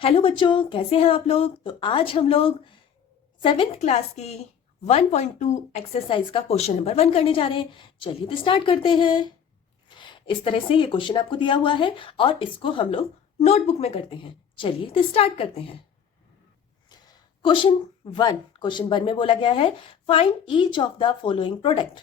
Hello बच्चों, कैसे हैं आप लोग। तो आज हम लोग 7th क्लास की 1.2 एक्सरसाइज का क्वेश्चन नंबर 1 करने जा रहे हैं। चलिए तो स्टार्ट करते हैं। इस तरह से ये क्वेश्चन आपको दिया हुआ है और इसको हम लोग नोटबुक में करते हैं। चलिए तो स्टार्ट करते हैं। क्वेश्चन 1 में बोला गया है find each of the following product.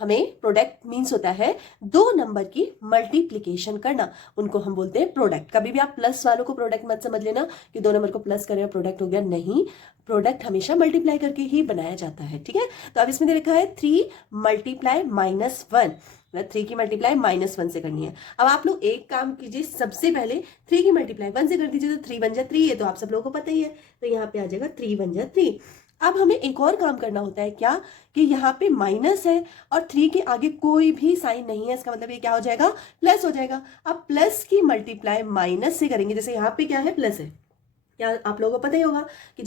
हमें प्रोडक्ट मीन्स होता है दो नंबर की मल्टीप्लीकेशन करना, उनको हम बोलते हैं प्रोडक्ट। कभी भी आप प्लस वालों को प्रोडक्ट मत समझ लेना कि दो नंबर को प्लस करें प्रोडक्ट हो गया, नहीं, प्रोडक्ट हमेशा मल्टीप्लाई करके ही बनाया जाता है। ठीक है, तो अब इसमें दे रखा है 3 मल्टीप्लाई -1, मतलब 3 की मल्टीप्लाई -1 से करनी है। अब आप लोग एक काम कीजिए, सबसे पहले 3 की मल्टीप्लाई 1 से कर दीजिए तो 3 1 जा 3, ये तो आप सब लोगों को पता ही है। तो यहाँ पे आ जाएगा 3 1 जा 3। अब हमें एक और काम करना होता है, क्या कि यहाँ पे माइनस है और 3 के आगे कोई भी साइन नहीं है, इसका मतलब ये क्या हो जाएगा, प्लस हो जाएगा। अब प्लस की मल्टीप्लाई माइनस से करेंगे, जैसे यहाँ पे क्या है, प्लस है, या आप लोगों को पता ही होगा कि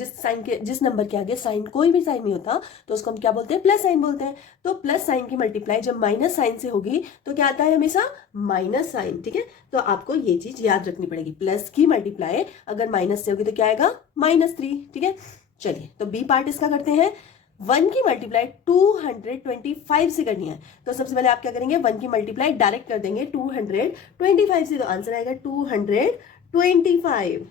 जिस नंबर के आगे साइन कोई भी साइन नहीं होता तो उसको हम क्या बोलते हैं, प्लस साइन बोलते हैं। तो प्लस साइन की मल्टीप्लाई जब माइनस साइन से होगी तो क्या आता है, हमेशा माइनस साइन। ठीक है, तो आपको ये चीज याद रखनी पड़ेगी, प्लस की मल्टीप्लाई अगर माइनस से होगी तो क्या आएगा, -3। ठीक है, चलिए तो बी पार्ट इसका करते हैं। 1 की मल्टीप्लाई 225 से करनी है, तो सबसे पहले आप क्या करेंगे, 1 की मल्टीप्लाई डायरेक्ट कर देंगे 225 से, तो आंसर आएगा 225।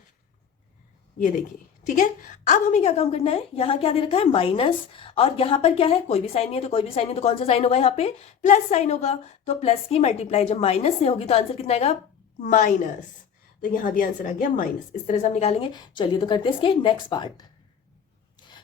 ये देखिए, ठीक है। अब हमें क्या काम करना है, यहाँ क्या दे रखा है, माइनस, और यहाँ पर क्या है, कोई भी साइन नहीं है, तो कोई भी साइन नहीं, तो कौन सा साइन होगा, यहाँ पे प्लस साइन होगा। तो प्लस की मल्टीप्लाई जब माइनस से होगी तो आंसर कितना आएगा, माइनस। तो यहाँ भी आंसर आ गया माइनस। इस तरह से हम निकालेंगे। चलिए तो करते हैं इसके नेक्स्ट पार्ट।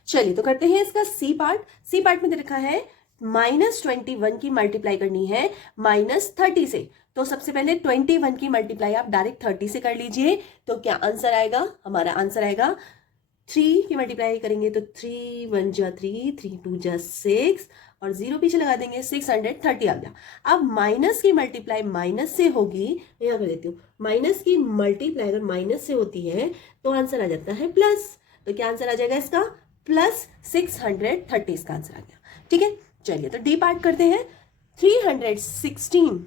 चलिए तो करते हैं इसका सी पार्ट। सी पार्ट में दे रखा है -21 की मल्टीप्लाई करनी है -30 से। तो सबसे पहले 21 की मल्टीप्लाई आप डायरेक्ट 30 से कर लीजिए, तो क्या आंसर आएगा, हमारा आंसर आएगा 3 की मल्टीप्लाई करेंगे तो 3 1 जा 3, 3 2 जा 6, और 0 पीछे लगा देंगे, 630 आ गया। अब माइनस की मल्टीप्लाई माइनस से होगी, मैं यहाँ कर देती हूँ, माइनस की मल्टीप्लाई अगर माइनस से होती है तो आंसर आ जाता है प्लस। तो क्या आंसर आ जाएगा इसका, +630 इसका आंसर आ गया। ठीक है, चलिए तो डी पार्ट करते हैं। 316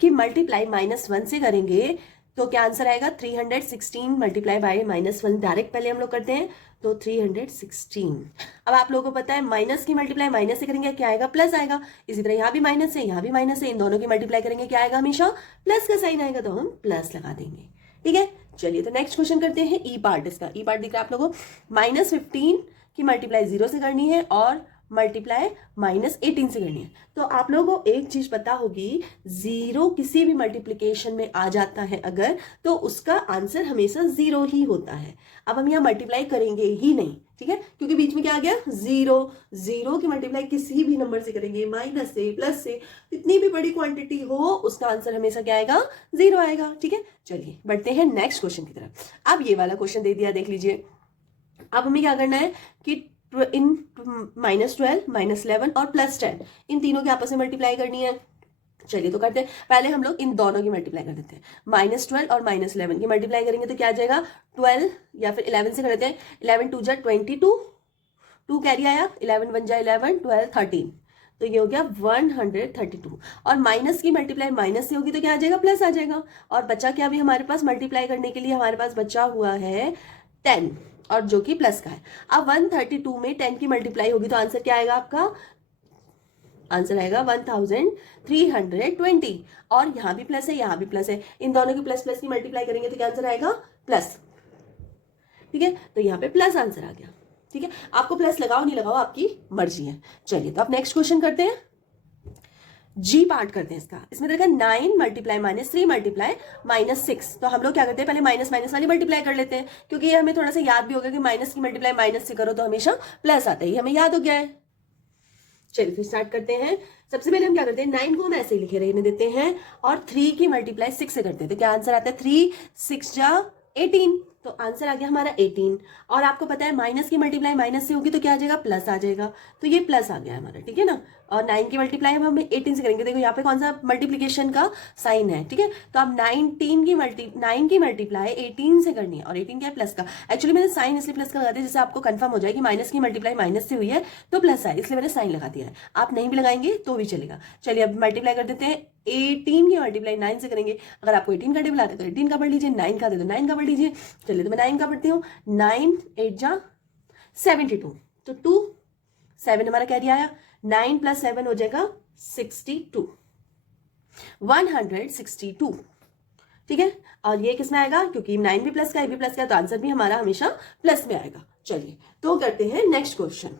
की मल्टीप्लाई -1 से करेंगे तो क्या आंसर आएगा, 316 मल्टीप्लाई बाय -1 डायरेक्ट पहले हम लोग करते हैं, तो 316। अब आप लोगों को पता है माइनस की मल्टीप्लाई माइनस से करेंगे क्या आएगा, प्लस आएगा। इसी तरह यहाँ भी माइनस है, यहाँ भी माइनस है, इन दोनों की मल्टीप्लाई करेंगे क्या आएगा, हमेशा प्लस का साइन आएगा, तो हम प्लस लगा देंगे। ठीक है, चलिए तो नेक्स्ट क्वेश्चन करते हैं। ई पार्ट, इसका ई पार्ट दिख रहा है आप लोगों को, -15 की मल्टीप्लाई 0 से करनी है और मल्टीप्लाई -18 से करनी है। तो आप लोगों को एक चीज पता होगी, 0 किसी भी मल्टीप्लिकेशन में आ जाता है अगर, तो उसका आंसर हमेशा 0 ही होता है। अब हम यहाँ मल्टीप्लाई करेंगे ही नहीं, ठीक है, क्योंकि बीच में क्या आ गया, 0 की मल्टीप्लाई किसी भी नंबर से करेंगे, माइनस से, प्लस से, इतनी भी बड़ी क्वांटिटी हो उसका आंसर हमेशा क्या आएगा, 0 आएगा। ठीक है, चलिए बढ़ते हैं नेक्स्ट क्वेश्चन की तरफ। अब ये वाला क्वेश्चन दे दिया, देख लीजिए। अब हमें क्या करना है कि इन -12, -11 और +10 इन तीनों के आपस में मल्टीप्लाई करनी है। चलिए तो करते हैं, पहले हम लोग इन दोनों की मल्टीप्लाई कर देते हैं। -12 और -11 की मल्टीप्लाई करेंगे तो क्या आ जाएगा, 12, या फिर 11 से कर देते हैं, 11 2 जा 22, 2 कैरी आया, 11 1 जा 11, 12 13, तो ये हो गया 132। और माइनस की मल्टीप्लाई माइनस से होगी तो क्या आ जाएगा, प्लस आ जाएगा। और बचा क्या, अभी हमारे पास मल्टीप्लाई करने के लिए हमारे पास बचा हुआ है 10, और जो कि प्लस का है। अब 132 में 10 की मल्टीप्लाई होगी तो आंसर क्या आएगा आपका, आंसर आएगा 1320। और यहाँ भी प्लस है, यहाँ भी प्लस है, इन दोनों की प्लस प्लस की मल्टीप्लाई करेंगे तो क्या आंसर आएगा, प्लस। ठीक है, तो यहाँ पे प्लस आंसर आ गया। ठीक है, आपको प्लस लगाओ नहीं लगाओ आपकी मर्जी है। चलिए तो आप नेक्स्ट क्वेश्चन करते हैं। जी पार्ट करते हैं इसका। इसमें देखा 9 मल्टीप्लाई -3 मल्टीप्लाई -6। तो हम लोग क्या करते हैं, पहले माइनस माइनस वाली मल्टीप्लाई कर लेते हैं, क्योंकि ये हमें थोड़ा सा याद भी हो गया कि माइनस की मल्टीप्लाई माइनस से करो तो हमेशा प्लस आता है, हमें याद हो गया है। चलिए फिर स्टार्ट करते हैं। सबसे पहले हम क्या करते हैं, 9 को हम ऐसे ही लिखे रहने देते हैं और 3 की मल्टीप्लाई 6 से करते हैं, तो क्या आंसर आता है, 3 6 जा 18, तो आंसर आ गया हमारा 18। और आपको पता है माइनस की मल्टीप्लाई माइनस से होगी तो क्या आ जाएगा, प्लस आ जाएगा, तो ये प्लस आ गया हमारा। ठीक है ना, और 9 की मल्टीप्लाई हम 18 से करेंगे, देखो यहाँ पे कौन सा मल्टीप्लीकेशन का साइन है। ठीक है, तो अब 9 की मल्टीप्लाई 18 से करनी है, और 18 क्या है, प्लस का। एक्चुअली मैंने साइन इसलिए प्लस का लगा दिया जिससे आपको कंफर्म हो जाए कि माइनस की मल्टीप्लाई माइनस से हुई है तो प्लस है, इसलिए मैंने साइन लगा दिया है। आप नहीं भी लगाएंगे तो भी चलेगा। चलिए अब मल्टीप्लाई कर देते हैं। 18 की मल्टीप्लाई 9 से करेंगे, अगर आपको 18 का टेबल आता है तो 18 का पढ़ लीजिए, 9 का दे तो 9 का पढ़ लीजिए। चलिए तो मैं 9 का पढ़ती हूँ। 9 8 जा 72, तो 2 7 हमारा कैरी आया, 9 + 7 हो जाएगा 62, 162, ठीक है। और ये किस में आएगा, क्योंकि 9 भी प्लस का, 8 भी प्लस का, तो आंसर भी हमारा हमेशा प्लस में आएगा। चलिए तो करते हैं नेक्स्ट क्वेश्चन।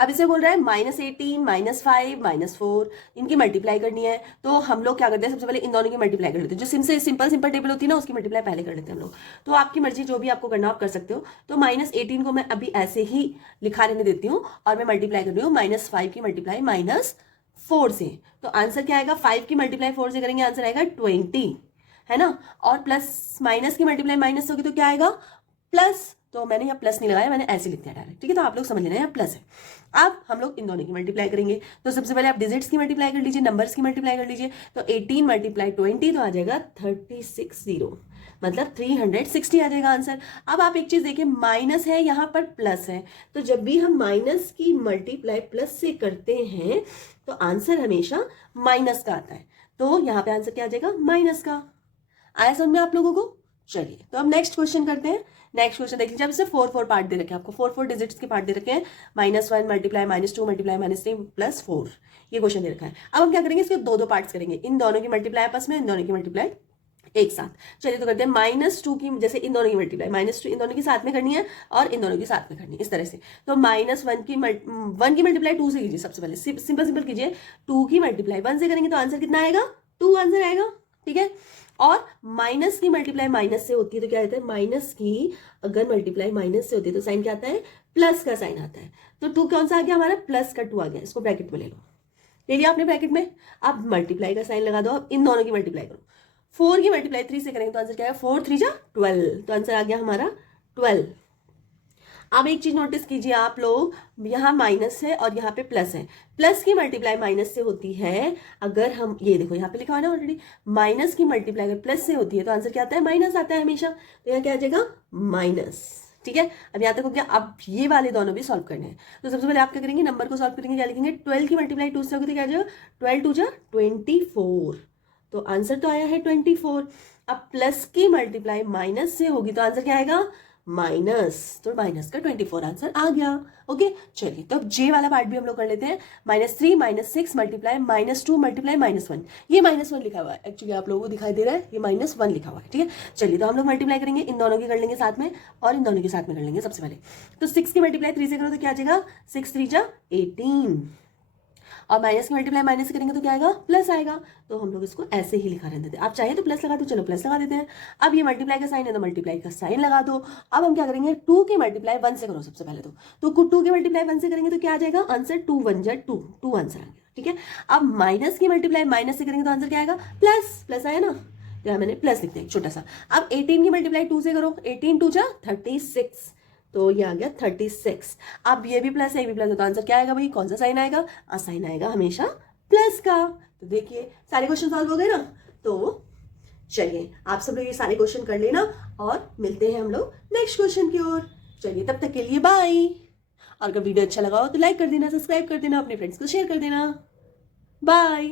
अब इसे बोल रहा है -18 -5 -4 इनकी मल्टीप्लाई करनी है। तो हम लोग क्या करते हैं, सबसे पहले इन दोनों की मल्टीप्लाई कर लेते हैं। जो सिंपल टेबल होती है ना, उसकी मल्टीप्लाई पहले कर लेते हैं हम लोग। तो आपकी मर्जी, जो भी आपको करना आप कर सकते हो। तो -18 को मैं अभी ऐसे ही लिखा रहने देती हूँ और मैं मल्टीप्लाई कर रही हूँ -5 की मल्टीप्लाई -4 से। तो आंसर क्या आएगा, 5 की मल्टीप्लाई 4 से करेंगे, आंसर आएगा 20, है ना। और प्लस माइनस की मल्टीप्लाई माइनस होगी तो क्या आएगा, प्लस। तो मैंने यहाँ प्लस नहीं लगाया, मैंने ऐसे लिख दिया डायरेक्ट, ठीक है। तो आप लोग समझ लेना यहाँ प्लस है। अब हम लोग इन दोनों की मल्टीप्लाई करेंगे। तो सबसे पहले आप डिजिट्स की मल्टीप्लाई कर लीजिए, नंबर्स की मल्टीप्लाई कर लीजिए। तो 18 × 20 तो आ जाएगा 360, मतलब 360 आ जाएगा आंसर। अब आप एक चीज देखिए, माइनस है यहाँ पर, प्लस है। तो जब भी हम माइनस की मल्टीप्लाई प्लस से करते हैं तो आंसर हमेशा माइनस का आता है। तो यहाँ पे आंसर क्या आ जाएगा, माइनस का। आया समझ में आप लोगों को। चलिए तो अब नेक्स्ट क्वेश्चन करते हैं। नेक्स्ट क्वेश्चन देख लीजिए, अब इसे 4 पार्ट दे रखे हैं आपको, 4 डिजिट्स के पार्ट दे रखे हैं। -1 × -2 × -3 + 4 ये क्वेश्चन दे रखा है। अब हम क्या करेंगे, इसके दो पार्ट्स करेंगे, इन दोनों की मल्टीप्लाई आपस में, इन दोनों की मल्टीप्लाई एक साथ। चलिए तो करते हैं -2 की, जैसे इन दोनों की मल्टीप्लाई -2 इन दोनों की साथ में करनी है और इन दोनों की साथ में करनी है, इस तरह से। तो -1 की मल्टीप्लाई 2 से कीजिए, सबसे पहले सिंपल कीजिए। 2 की मल्टीप्लाई 1 से करेंगे तो आंसर कितना आएगा, 2 आंसर आएगा, ठीक है। और माइनस की मल्टीप्लाई माइनस से होती है तो क्या कहते हैं, माइनस की अगर मल्टीप्लाई माइनस से होती है तो साइन क्या आता है, प्लस का साइन आता है। तो 2 कौन सा आ गया हमारा, प्लस का 2 आ गया। इसको ब्रैकेट में ले लो, ले लिया आपने ब्रैकेट में। अब मल्टीप्लाई का साइन लगा दो, अब इन दोनों की मल्टीप्लाई करो। 4 की मल्टीप्लाई 3 से करेंगे तो आंसर क्या है, 4 3 जा 12, तो आंसर आ गया हमारा 12। अब एक चीज नोटिस कीजिए आप लोग, यहाँ माइनस है और यहाँ पे प्लस है। प्लस की मल्टीप्लाई माइनस से होती है, अगर हम ये देखो यहाँ पे लिखा हुआ है ना ऑलरेडी, माइनस की मल्टीप्लाई अगर प्लस से होती है तो आंसर क्या आता है, माइनस आता है हमेशा। तो यहाँ क्या आ जाएगा, माइनस, ठीक है। अब यहाँ तक हो गया। अब ये वाले दोनों भी सॉल्व करने हैं। तो सबसे पहले आप क्या करेंगे, नंबर को सॉल्व करेंगे, क्या लिखेंगे, 12 की मल्टीप्लाई 2 से होगी तो क्या आ जाएगा, 12 2 जा 24, तो आंसर तो आया है 24। अब प्लस की मल्टीप्लाई माइनस से होगी तो आंसर क्या आएगा, माइनस, तो माइनस का 24 आंसर आ गया। ओके चलिए तो अब जे वाला पार्ट भी हम लोग कर लेते हैं। -3 -6 मल्टीप्लाई -2 मल्टीप्लाई -1, ये -1 लिखा हुआ है एक्चुअली, आप लोगों को दिखाई दे रहा है, ये -1 लिखा हुआ है, ठीक है। चलिए तो हम लोग मल्टीप्लाई करेंगे, इन दोनों की कर लेंगे साथ में और इन दोनों के साथ में कर लेंगे सबसे पहले। तो 6 की मल्टीप्लाई 3 से करो तो क्या आ जाएगा, 6 3 जा 18, और माइनस की मल्टीप्लाई माइनस से करेंगे तो क्या आएगा, प्लस आएगा। तो हम लोग इसको ऐसे ही लिखा रहने देते हैं। आप चाहे तो प्लस लगा दो, चलो प्लस लगा देते हैं। अब ये मल्टीप्लाई का साइन है तो मल्टीप्लाई का साइन लगा दो। अब हम क्या करेंगे, 2 की मल्टीप्लाई 1 से करो सबसे पहले। तो 2 की मल्टीप्लाई 1 से करेंगे तो क्या आ जाएगा, आंसर 2 1 जा 2, 2 आंसर आ गया, ठीक है। अब माइनस की मल्टीप्लाई माइनस से करेंगे तो आंसर क्या आएगा, प्लस आया ना, तो यहाँ मैंने प्लस लिख दिया छोटा सा। अब 18 की मल्टीप्लाई 2 से करो, 18 2 जा 36, तो ये आ गया 36। अब ये भी प्लस है, ये भी प्लस है, तो आंसर क्या आएगा भाई, कौन सा साइन आएगा, साइन आएगा हमेशा प्लस का। तो देखिए सारे क्वेश्चन सॉल्व हो गए ना। तो चलिए आप सब लोग ये सारे क्वेश्चन कर लेना और मिलते हैं हम लोग नेक्स्ट क्वेश्चन की ओर। चलिए तब तक के लिए बाय। और अगर वीडियो अच्छा लगा हो तो लाइक कर देना, सब्सक्राइब कर देना, अपने फ्रेंड्स को शेयर कर देना। बाय।